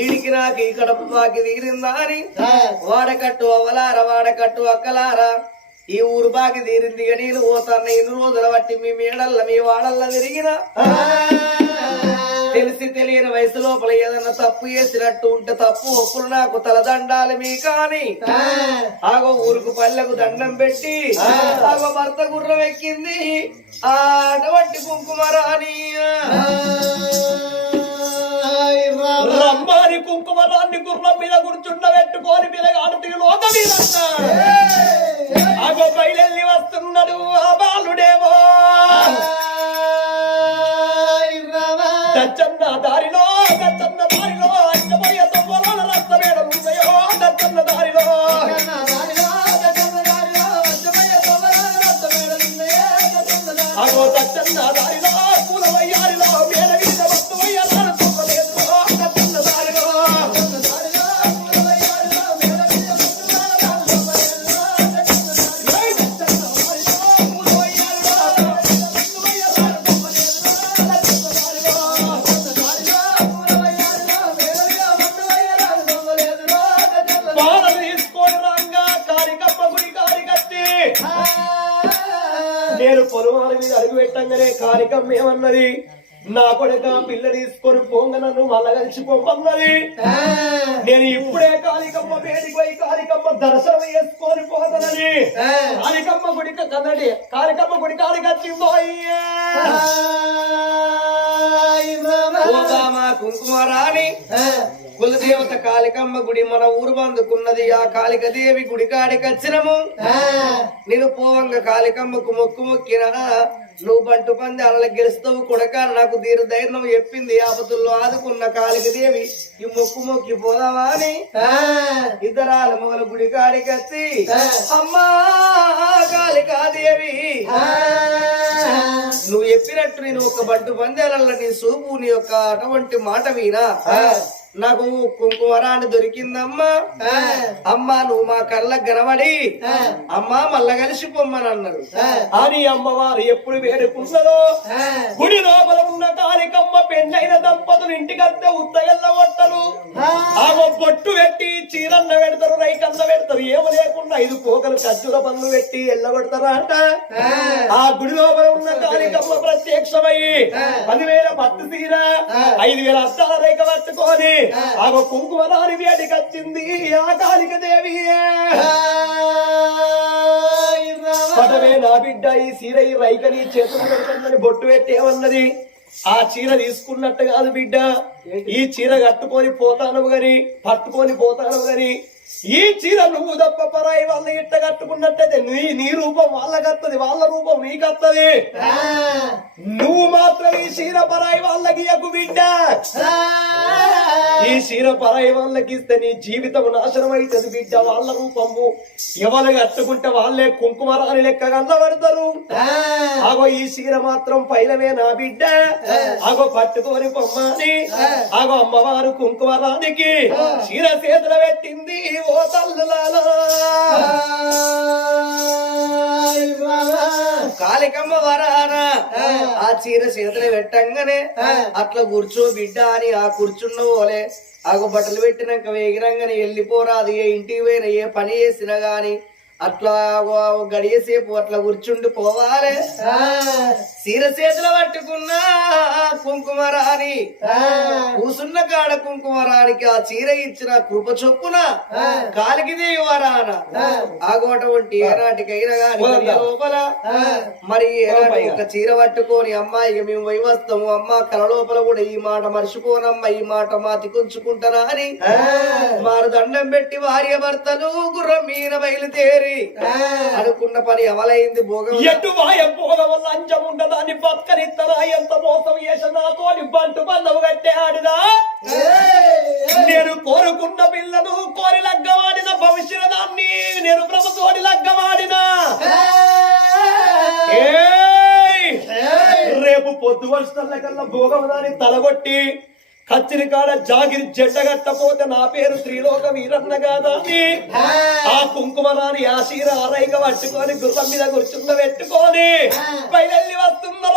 ఈడికి నాకు ఈ కడప బాకి తీరిందా అని వాడకట్టు అవ్వలార వాడకట్టు అక్కలారా? ఈ ఊరు బాకి తీరింది ఇక నేను పోతాను. ఎన్ని రోజుల బట్టి మీ మేడల్ల మీ వాడల్ల తిరిగిన. తెలిసి తెలియని వయసు లోపల ఏదన్నా తప్పు చేసినట్టు ఉంటే తప్పు ఒప్పులు నాకు తలదండాలి మీ కాని. ఆగో ఊరుకు పల్లెకు దండం పెట్టి ఆగో భర్త గుర్రం ఎక్కింది. ఆ అటువంటి కుంకుమరాని రమ్మాని కుంకుమరాన్ని గుర్రం మీద కూర్చుండ పెట్టుకొని మీద ఆడుతీ లోక మీద ఆగో బయలెల్లి వస్తున్నాడు ఆ బాలుడేమో నేను పొలవారి మీద అడుగు పెట్టంగానే కారికమ్మ ఏమన్నది? నా కొడుక పిల్ల తీసుకొని పోంగ నన్ను మళ్ళా కలిసి పొమ్మన్నది. నేను ఇప్పుడే కాళికమ్మ పేరుకి పోయి కాళికమ్మ దర్శనం చేసుకొని పోతానని కాళికమ్మ గుడికి కన్నడి కాళికమ్మ గుడి కాళికచ్చి పోయ్యే ఓదామా కుంకుమరాణి. కులదేవత కాళికమ్మ గుడి మన ఊరు బందుకున్నది ఆ కాళిక దేవి గుడి కాడికి వచ్చినము. నేను పోవంగ కాళికమ్మకు మొక్కు మొక్కిన. నువ్వు బంటు పంది అలా గెలుస్తావు కొడక నాకు తీరు ధైర్యం చెప్పింది. ఆపతుల్లో ఆదుకున్న కాళిక దేవి ఈ మొక్కు మొక్కి పోదామా అని. ఇద్దరాల మొగల గుడి కాడికి వచ్చి అమ్మా కాళికాదేవి. నువ్వు చెప్పినట్టు నేను ఒక బంటు పందేలల్ల నీ సూపు నీ యొక్క అటువంటి మాట వినా. నాకు కుంకుమరాన్ని దొరికిందమ్మా. అమ్మా నువ్వు మా కళ్ళకు గనబడి అమ్మా మళ్ళా కలిసి పొమ్మని అన్నారు అని అమ్మవారు ఎప్పుడు వేడుకున్నదో గుడి లోపల ఉన్న కాళికమ్మ పెండ్లైన దంపతులు ఇంటికి వస్తే ఉత్తగల్ల కొట్టరు ఆమె బొట్టు పెట్టి చీరన్న పెడతారు రైకన్న పెడతారు ఏమి లేకుండా ఐదు పోకలు ఖర్చుల పనులు పెట్టి ఎల్లబెడతారా అంట. ఆ. గుడి లోపల ఉన్న కాళికమ్మ ప్రత్యక్షమయ్యి పదివేల పట్టు చీర ఐదు వేల అద్దాల రేఖ పట్టుకొని ఆమె కుంకుమ రాని వేడికి వచ్చింది ఆ కాళిక దేవి పదవే నా బిడ్డ ఈ చీర ఈ రైకని చేతులు పెడుతుందని బొట్టు పెట్టి ఏమన్నది ఆ చీర తీసుకున్నట్టు కాదు బిడ్డ. ఈ చీర కట్టుకొని పోతాను గని పట్టుకొని పోతాను గని ఈ చీర నువ్వు తప్ప పరాయి వాళ్ళ ఇట్ట కట్టుకున్నట్టయితే నీ నీ రూపం వాళ్ళకత్తది వాళ్ళ రూపం నీకత్తది. నువ్వు మాత్రం ఈ చీర పరాయి వాళ్ళకి ఇయ్యకు బిడ్డ. ఈ చీర పరాయి వాళ్ళకి ఇస్తే నీ జీవితం నాశనం అవుతుంది బిడ్డ వాళ్ళ రూపము. ఎవరు కట్టుకుంటే వాళ్ళే కుంకుమ రాని లెక్క కళ్ళబడతారు ఆగో ఈ చీర మాత్రం పైలమే నా బిడ్డ. ఆగో పట్టుకొని పొమ్మని ఆగో అమ్మవారు కుంకుమ రానికి చీర చేతులు పెట్టింది. ఓ తల్లులాలా. కాళికమ్మ వరానా. ఆ. చీర చేతులు పెట్టంగానే అట్లా కూర్చో బిడ్డ అని ఆ కూర్చున్న పోలే ఆగో బట్టలు పెట్టినాక వేగిరంగానే వెళ్ళిపోరాదు ఏ ఇంటికి పోయినా ఏ పని చేసినా గాని. అట్లా గడియ సేపు అట్లా కూర్చుండి పోవాలి. చీర చేతులు పట్టుకున్న కుంకుమరాని కూసున్న కాడ కుంకుమరానికి ఆ చీర ఇచ్చిన కృప చొప్పున కాలికి దేవారాన ఆగోటువంటి ఏనాటికైనా గాని మరి లోపల. మరి ఏనాటి ఒక చీర పట్టుకొని అమ్మా ఇక మేము పోయి వస్తాము. అమ్మ కల లోపల కూడా ఈ మాట మర్చిపోనమ్మా ఈ మాట మా తికుంచుకుంటానా అని వారు దండం పెట్టి భార్య భర్తలు గుర్రం మీద బయలుదేరి అనుకున్న పని అమలైంది భోగం. ఎటు వాయ పోగ వల్ల అంజం ఉండదాన్ని బతకనిత్తరా ఎంత మోసం చేసిన నాతోని బంటు బంధవు కట్టే ఆడిదా? నేను కోరుకున్న పిల్లను కోరి లగ్గవాడిన భవిష్యదాన్ని నేను ప్రభుతోడి లగ్గవాడినా! రేపు పొద్దు వర్షాల కల్లా భోగవదాన్ని తలగొట్టి కచ్చిరి కాడ జాగిరి జడ్డగట్టపోతే నా పేరు త్రిలోక వీరన్న కాదా? ఆ కుంకుమరాని ఆ చీర ఆరైక పట్టుకొని గుర్రం మీద కూర్చుండ పెట్టుకొని బయలెల్లి వస్తున్నారు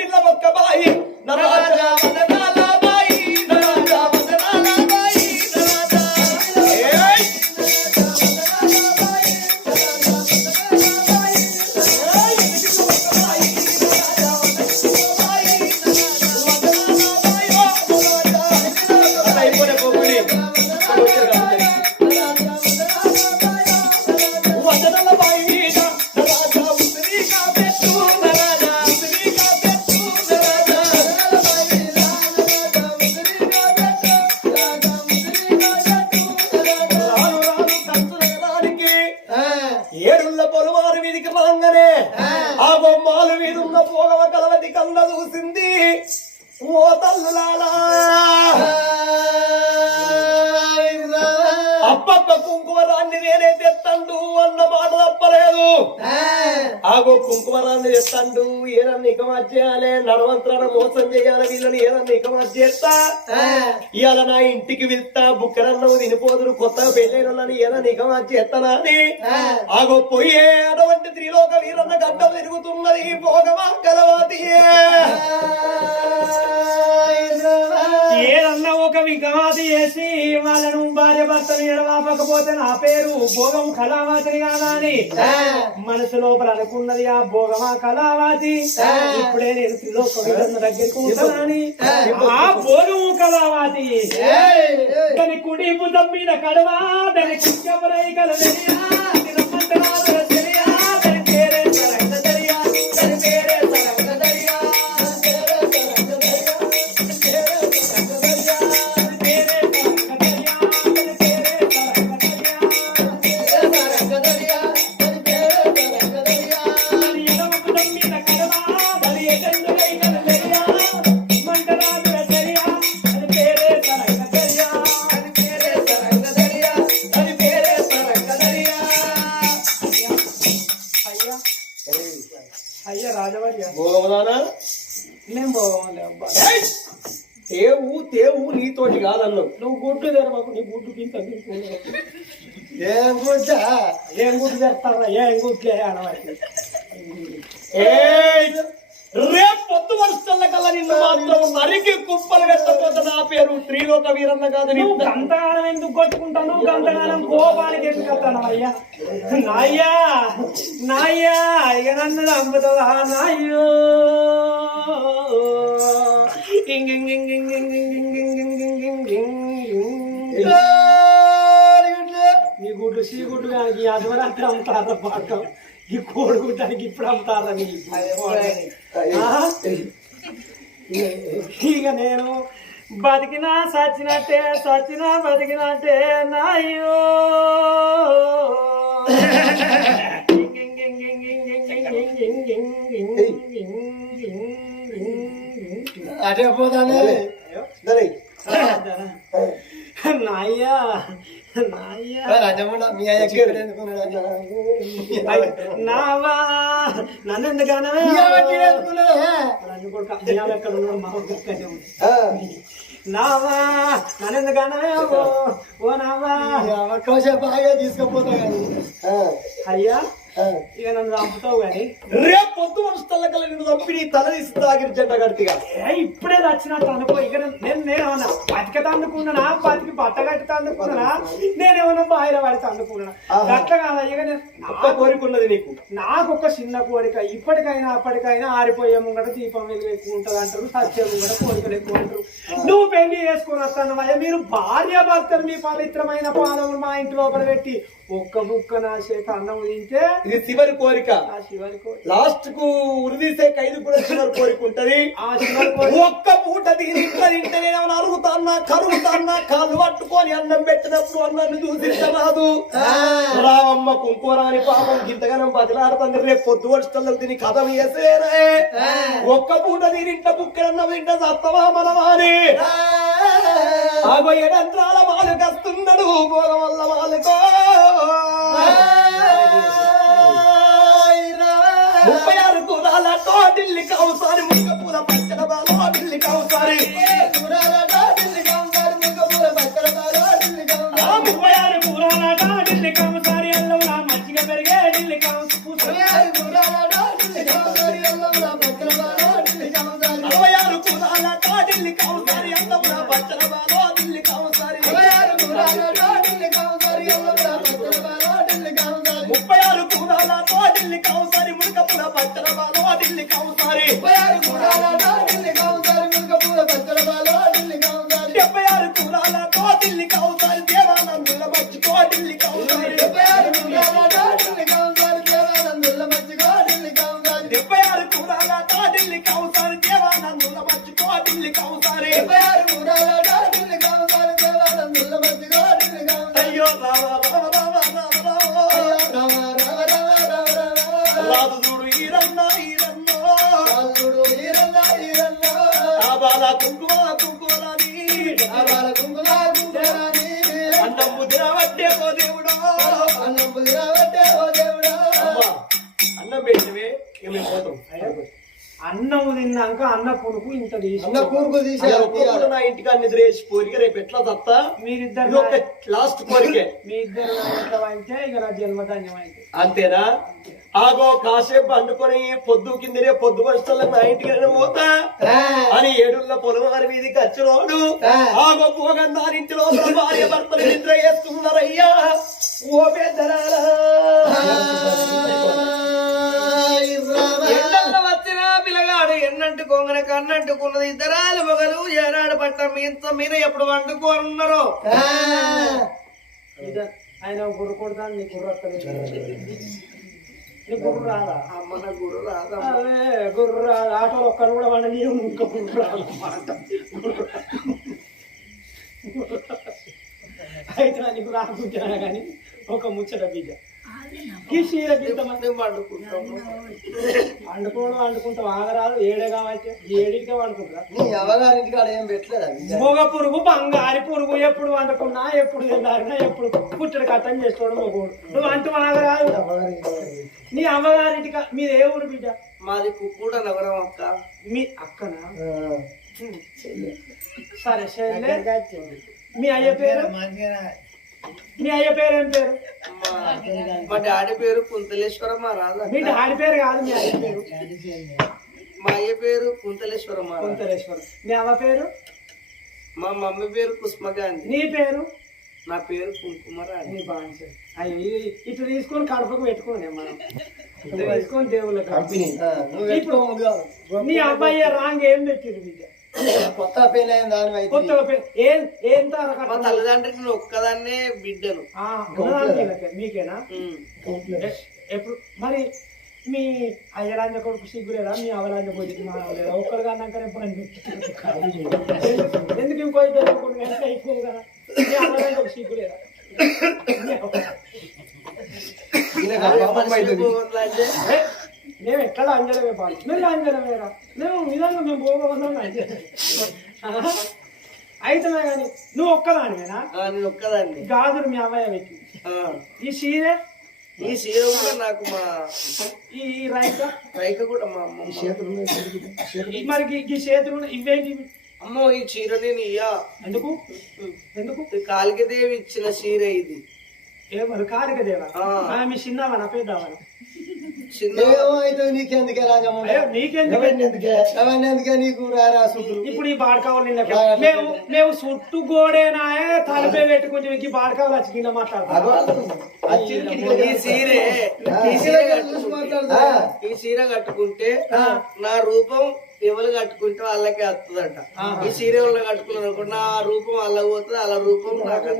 పిల్ల ఒక్క బాయి నరాజా కుంకుమరాన్ని తెత్తండు ఏదన్నా ఇకమాజ్ చేయాలి నడవంతరాన మోసం చేయాలి వీళ్ళని ఏదన్నా ఇకమాజ్ చేస్తా? ఇవాళ నా ఇంటికి వెళ్తా బుక్కరన్నం తినిపోదురు కొత్తగా పెళ్ళైన వాళ్ళని ఏదన్నా ఇకమాజ్ చేస్తానా అని ఆగో పోయే అటువంటి త్రిలోక వీరన్న గడ్డ తిరుగుతున్నది భోగమా కలవాతి ఏదన్నా ఒక విగమాది చేసి వాళ్ళను భార్య భర్తలు ఎడవాపకపోతే నా పేరు భోగం కళావాతిని కాదా అని మనసు లోపల అనుకున్నది ఆ భోగమా కళావాతి ఇప్పుడే నేను దగ్గరికి ఉంటానని ఆ భోగము కళావాతి దాని కుడి భుజం మీద కడవా. దాని కుక్కబరై కల అయ్యా రాజవర్య భోగమదానా నేను ఏయ్! తేవు తేవు నీతోటి కాదన్నావు. నువ్వు గుడ్డు తెరవకు నీ గుడ్డు కింద ఏం గుడ్డ? ఏం గుడ్డు తెస్తారా? ఏం గుడ్లే అనవాలి ఏయ్! రేపు పొద్దు వరుసల కల్లా నిన్ను మాత్రం నరికి కుప్పలు పెట్టకపోతే నా పేరు త్రిలోక వీరన్న కాదు నువ్వు అంతగానం ఎందుకు కొట్టుకుంటాను అంతగానం కోపానికి ఎందుకు అయ్యా నాయ్యా నాయ్యా ఇక నన్ను నమ్ముతావా నాయ్యో నీ గుడ్లు సీ గుడ్లు కానీ అదివరాత్రి అంతా పాఠం ఈ కోడు దానికి ఇప్పుడు అమ్ముతారని ఇక నేను బతికినా సచ్చినట్టే సచ్చినా బతికినట్టే నాయో. అదే పోదానే నాయ్యా నావా నన్ను ఎందుకనవే నావా నన్ను ఎందుకనవే ఓ నావా. కొంచెం బాగా తీసుకుపోతా అయ్యా ఇక నన్ను చంపుతావు కానీ. రేపు పొద్దు వర్షాల కల్లా నిన్ను చంపి నీ తల తీసి తాగిరి ఏ ఇప్పుడే వచ్చినట్టు అనుకో ఇక నేను- నేను నేనేమన్నా బతికత అందుకున్నానా బతికి బట్ట కట్టిత అందుకున్నానా నేనేమన్నా బాయిల పడితే అందుకున్నానా అట్లా కాదా ఇక నేను ఒక్క కోరిక ఉన్నది నీకు. నాకు ఒక చిన్న కోరిక. ఇప్పటికైనా అప్పటికైనా ఆరిపోయే ముంగట దీపం వెలుగు ఎక్కువ ఉంటది అంటారు సత్యం ముంగట కోరికలు ఎక్కువ అంటారు నువ్వు పెళ్ళి చేసుకుని వస్తాను మీరు భార్య భర్తలు మీ పవిత్రమైన పాదములు మా ఇంటి లోపల పెట్టి ఒక్క బుక్క నా చేత అన్నం తింటే ఇది చివరి కోరిక. ఆ శివరి కోరిక. లాస్ట్కు ఉరిదీసే ఖైదు కూడా చివరి కోరిక ఉంటది. ఆ శివరి కోరిక. ఒక్క పూట దీని ఇంట్లో తింటే నేను అరుగుతాన్నా కరుగుతాన్నా కాళ్ళు పట్టుకొని అన్నం పెట్టినప్పుడు అన్నాన్ని చూసి రాదు రామమ్మ కుంకుమరాని పాపం గింతగానం బదిలాడుతుంది రేపు పొద్దు వర్షాలకు దీని కథ వేసేరే ఒక్క పూట దీని ఇంట బుక్కడన్నం తింటే సత్తవా మనవాని? ఆగో ఎడంత్రాల మాలుకొస్తున్నాడు భోగం వల్ల మాలకో. ముప్పై ఆరు కూరాలతో ఢిల్లీ కౌసారి ముక్క పూల పచ్చడ బాలో ఢిల్లీ కౌసారి ఆ ఊరాల డా ఢిల్లీ కౌసారి దేవానందుల మర్చిపో ఢిల్లీ కౌసారి ఇరవై ఆరు ఊరాల డా ఢిల్లీ కౌసారి దేవానందుల మర్చిపో ఢిల్లీ కౌసారి అయ్యో రామ రామ రామ రామ రామ రామ రామ రామ రామ రామ రాదు చూడు ఈరన్న ఈరన్న చూడు అన్నం ముద్ర పట్టే ఓ దేవుడా అన్నం ముద్ర పట్టే ఓ దేవుడా మేము పోతాం అన్నం తిన్నాక అన్న పురుగు ఇంత ఒక్కొక్కడు నా ఇంటికి నిద్ర వేసి పోరిక రేపు ఎట్లా తత్తా మీరిద్దరు లాస్ట్ కోరికే మీ ఇద్దరు అయితే ఇక నా జన్మధాన్యం అయితే. అంతేనా? ఆగో కాసేపు అండుకొని పొద్దు కిందనే పొద్దు వర్షాలకు నా ఇంటికి నేను పోతా. అని ఏడున్న పొలవారి మీదకి వచ్చినోడు ఆగో పోగన్నారింటిలో భార్య భర్తలు నిద్ర చేస్తున్నారయ్యా ఓ ఎండల్లో వచ్చిన పిల్లగాడు ఎన్నంటు కొంగన కన్నంటుకున్నది ఇద్దరాలు మొగలు ఏనాడు పట్ట మీంత మీద ఎప్పుడు వండుకోనున్నారో? ఇద- ఆయన గుర్రు కొడతాను నీ గుర్రు నీ గుర్రు రాదా? అమ్మ నా గురు రాదా అదే గుర్రు రాదు. ఆటోలో ఒక్కరు కూడా వండని ఇంకా గుర్రు రాదు మాట అయితే నీకు రాకుంటున్నా కానీ ఒక ముచ్చట బీజ. వండుకోవడం వండుకుంటాం. ఆగరాదు వండుకుంటారా? నీ అవగారింటికి ఆడ ఏం పెట్టలేదా? మొగ పురుగు బంగారి పురుగు ఎప్పుడు వండుకున్నా ఎప్పుడు తిన్నారినా ఎప్పుడు పుట్టడు కట్టం చేసుకోవడం మొగోడు. నువ్వు అంటూ ఆగరాదు. ఏం నీ అమ్మగారింటికి మీది ఏ ఊరు బిడ్డ. మాది కుక్కుడ నగరం అక్క. మీ అక్కనా? సరే శైలే మీ అయ్య పేరు? మీ అయ్య పేరు ఏం పేరు? మా- మా డాడీ పేరు కుంతలేశ్వర మహారాజు మీ డాడీ పేరు కాదు మీ అయ్య పేరు. మా అయ్య పేరు కుంతలేశ్వర మహారాజు కుంతరేశ్వరం మీ అవ్వ పేరు? మా మమ్మీ పేరు కుస్మ గాంధీ. నీ పేరు? నా పేరు కుంకుమరాణి. నీ బాగా అయ్యో ఇటు తీసుకొని కడుపుకు పెట్టుకోండి మనం ఇటు తీసుకొని దేవుళ్ళకి కాదు. నీ అబ్బాయి రాంగ్ ఏం పెట్టిరు బిడ్డ కొత్త పెళ్ళి అయిన దాని అయితే కొత్తగా ఏం ఏం మా తారక తల్లిదండ్రులకి నేను ఒక్కదాన్నే బిడ్డను మీకేనా? ఉమ్. ఎ- ఎప్పుడు? మరి మీ అయ్యరాంజ కొడుకు సిగ్గులేదా? మీ అవరాంజ కొడుకు మా లేదా ఒక్కరు కన్నాకనే పని ఎందుకు- ఎందుకు ఇంకో ఇద్దరు కొడుకు ఎక్కువ కదా? మీ అవరాంజ ఒక సిగ్గులేదా? ఈయనకు పాపం అవుతుంది. ఏ, మేము ఎక్కడ అంజనమే పాలు మేము అంజనమేరా మేము నిజంగా మేము పోగొన్నాం అంజనమే అయితమే కానీ నువ్వు ఒక్కదానివేనా? ఆ, నేను ఒక్కదాన్ని. గాజులు మీ అమ్మాయి పెట్టి. ఈ సీరే ఈ చీర కూడా నాకు మా ఈ రైత రైక? కూడా మా అమ్మమ్మ చేతులు మరి ఈ- చేతులు. ఇవేంటి ఇవి? అమ్మో ఈ చీర నేను ఇయ్యా. ఎందుకు? ఎందుకు? కాళికదేవి ఇచ్చిన చీర ఇది. ఏ మరి కాలిక దేవా? ఆ. ఆ, మీ నీకెందుకే రాజమ్మ? నీకు రారా ఇప్పుడు ఈ బాడకావులు మేము మేము చుట్టూ గోడేనాయే తలపే పెట్టుకుని ఈ బాడకావులు వచ్చి కింద ఈ చీరే ఈ చీర కట్టుకుంటే నా రూపం ఎవరు కట్టుకుంటే వాళ్ళకే వస్తుందట. ఈ చీర ఎవరు కట్టుకున్నారు అనుకో నా రూపం వాళ్ళకి పోతుంది వాళ్ళ రూపం నాకు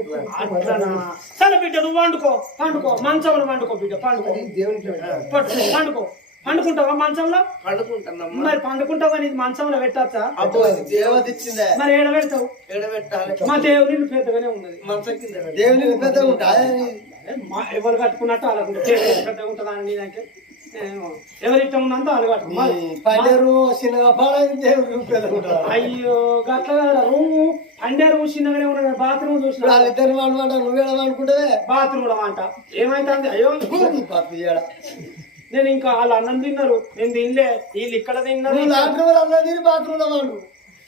సరే బిడ్డ నువ్వు వండుకో పండుకో. మంచంలో వండుకో బిడ్డ పండుకో. దేవునికి పట్టు, పండుకో. పండుకుంటావా మంచంలో? పండుకుంటున్నామ్మా మరి పండుకుంటావా నీకు మంచంలో పెట్టచ్చా? అబ్బో మరి ఏడ పెడతావు? ఎడబెట్టాలి మా దేవుని పెద్దగానే ఉన్నది. మంచం కింద. దేవునికి పెద్దగా ఉంటా మా ఎవరు కట్టుకున్నట్టు దేవుని పెద్దగా ఉంటుందా అని నీదంటే? ఏమో. ఎవరి ఇష్టం ఉన్నంత వాళ్ళు పండేరు చిన్నగా ఉంటా అయ్యో గట్ల రూము అండే రూమ్. చిన్నగానే ఉన్నది బాత్రూమ్ చూసిన. వాళ్ళిద్దరు అనమాట నువ్వేడా అనుకుంటే బాత్రూమ్ కూడా అంట ఏమైతుంది అయ్యో. నేను ఇంకా వాళ్ళు అన్నం తిన్నారు. నేను తినలే. వీళ్ళు ఇక్కడ తిన్నారు. అన్న తిని బాత్రూంలో వాడు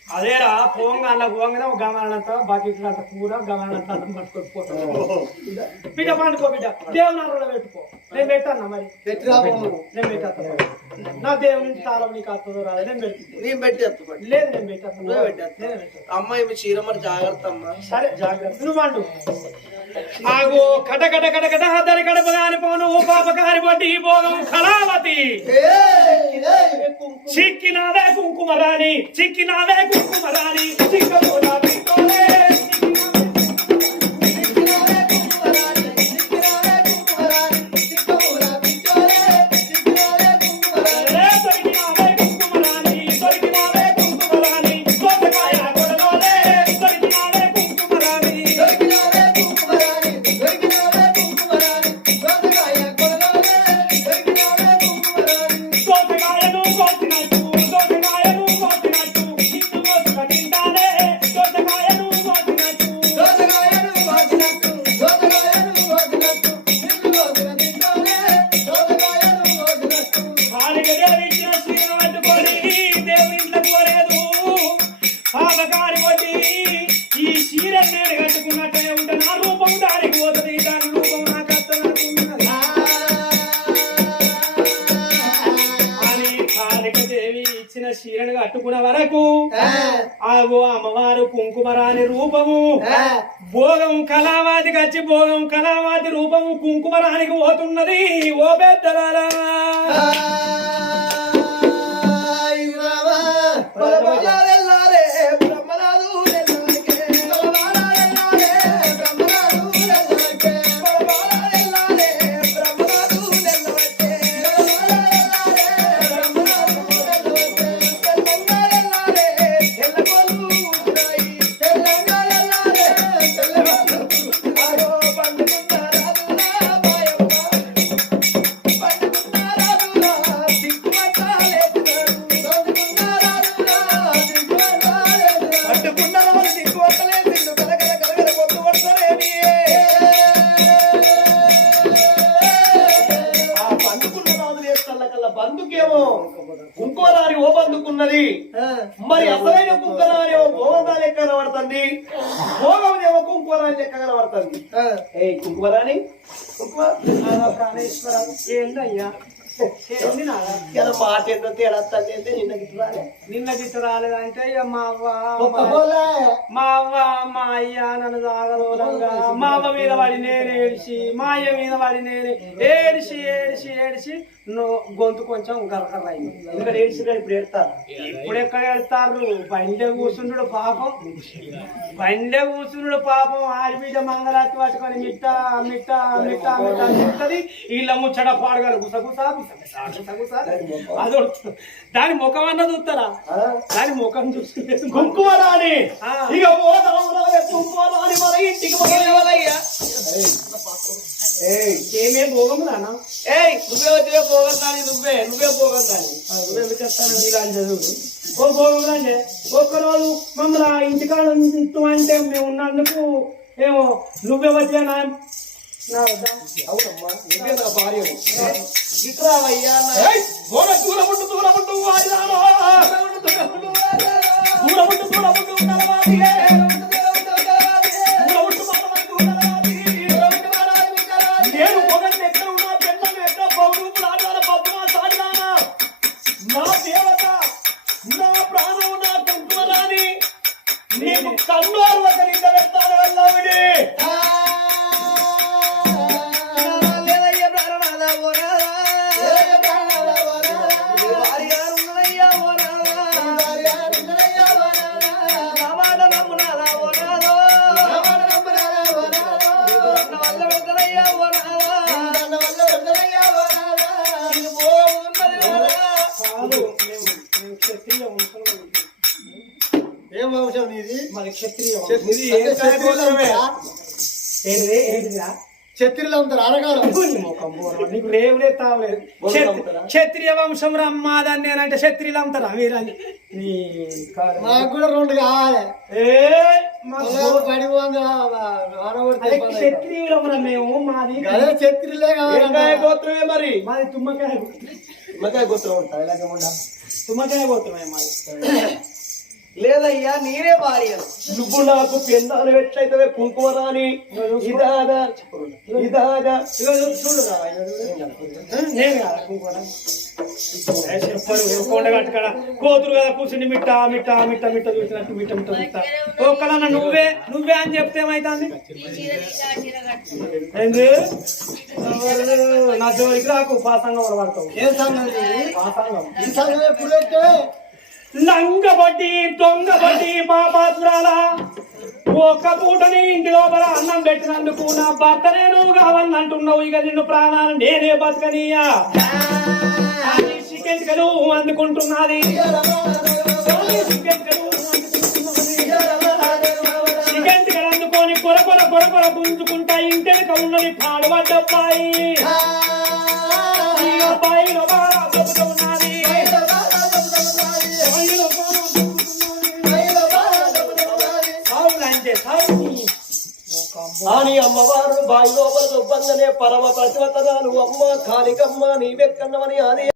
అదేరా పోంగా అలా పోగానే ఒక గమనంత బకెట్ అంత కూర గమనంత అన్నం పట్టుకొని పోతాను బిడ్డ పండుకో బిడ్డ దేవుని అరలో పెట్టుకో. నేను పెట్టాను మరి? నేను పెట్టేస్తా నా దేవుని తాళం నీకు వస్తుందో రాదు నేను పెట్టి నేను పెట్టి ఎత్తుపడి లేదు నేను పెట్టేస్తాను. అమ్మాయి మీ చీర మరి జాగ్రత్త అమ్మా. సరే జాగ్రత్త. నువ్వు వండు ఆగో కట కట కట కట హరి కడప గారి పోను పాప కాని బొడ్డి భోగం కళావతి చిక్కినావే కుంకుమరాణి చిక్కినావే కుంకుమరాణి చిక్కబోలా వింటోలే. కుంకుమరాని రూపము. భోగం కళావాదికి వచ్చి భోగం కళావాది రూపము కుంకుమరానికి పోతున్నది ఓ పెద్దలారా. ఏ కుంకుమరాని కుంకుమ ప్రాణేశ్వర ఏంటయ్యా ఇలా మాట ఏందో తేడా వస్తుంది అంటే నిన్న గిట్టురాలే నిన్న గిట్ట రాలేదంటే ఇక మా అవ్వ ఒక్క మా- పోలే. మా అవ్వ మా అయ్య నన్ను మా అవ్వ మీద పడి నేను మా అయ్య మీద పడి నేను ఏడిచి నువ్వు గొంతు కొంచెం గరగర అయింది. ఎందుకంటే ఏడ్చిగా ఇప్పుడు ఏడతారు. ఇప్పుడు ఎక్కడ వెళ్తారు బండే కూర్చుండు పాపం. బండే కూర్చుండు పాపం. ఆడిబిడ్డ మంగళాతి పట్టుకొని మిట్ట మిట్ట మిట్ట మిట్ట మిట్టది వీళ్ళ ముచ్చట పాడగారు గుసగుసా. దాని ముఖం అన్న చూస్తారా? దాని ముఖం చూస్తుంది కుంకుమరాని. ఇక కుంకుమరాని మన ఇంటికి ఏమేం భోగం రానా? ఏయ్ నువ్వే వచ్చివే పోగొద్దాని నువ్వే నువ్వే పోగొద్దాని ఓ భోగం రండి. ఒక్కరోజు మమ్మల్ని ఇంటికాడ అంటే మేము ఉన్నందుకు ఏమో నువ్వే వచ్చా నా నా వద్ద అవునమ్మా. నువ్వే నా భార్యవు ఇట్రావయ్యా ఏయ్, దూర దూరముండు దూరముండు వాడినాను దూరముండు దూరముండు నలవాదియే దూరముండు క్షత్రియులు. నీకు తావలేదు? క్షత్రియ వంశం రమ్మాదని నేనంటే క్షత్రియులు అమ్ముతారా మీరని నీ. మాకు కూడా రెండు కావాలి. క్షత్రియులమురా మేము. మాది క్షత్రియులే కావాలి గోత్రమే మరి? మాది తుమ్మకాయ మకాయ గోత్రం ఉంటా ఇలాగే ఉండా. తుమ్మకాయ పోతున్నాయి మాది. లేదయ్యా నేనే భార్య నువ్వు నాకు పెందాలు ఎట్లయితే కుంకుమ రాని చూడు ఏ కొండ కట్టుకడ. కోతురు కదా కూర్చుని మిట్ట మిట్ట మిట్ట మిట్ట చూసినట్టు మిట్ట మిట్ట మిట్ట ఒక్కలన్న నువ్వే నువ్వే అని చెప్తే ఏమైతుంది? నా జోలికి రాకు పాసంగా పడతావు ఏ? పాసంగం. ఈ సంగతి ఎప్పుడు పెట్టే లంగబడ్డి దొంగబడ్డి పాపాత్రాల ఒక్క పూటని ఇంటి లోపల అన్నం పెట్టినందుకు నా భర్త నేను కావాలని అంటున్నావు ఇక నిన్ను ప్రాణాలు నేనే బతకనీయా? చికెన్కలు అందుకుంటున్నది? చికెన్కలు అందుకొని కొర కొర గుంజుకుంటా ఇంటెనక ఉన్నది పాడుబడ్డబ్బాయి. అబ్బాయి అని అమ్మవారు బాయి లోపల దుబ్బంగానే పరమ ప్రతివతనాలు అమ్మ కాళికమ్మ నీవెక్కన్నవని ఆది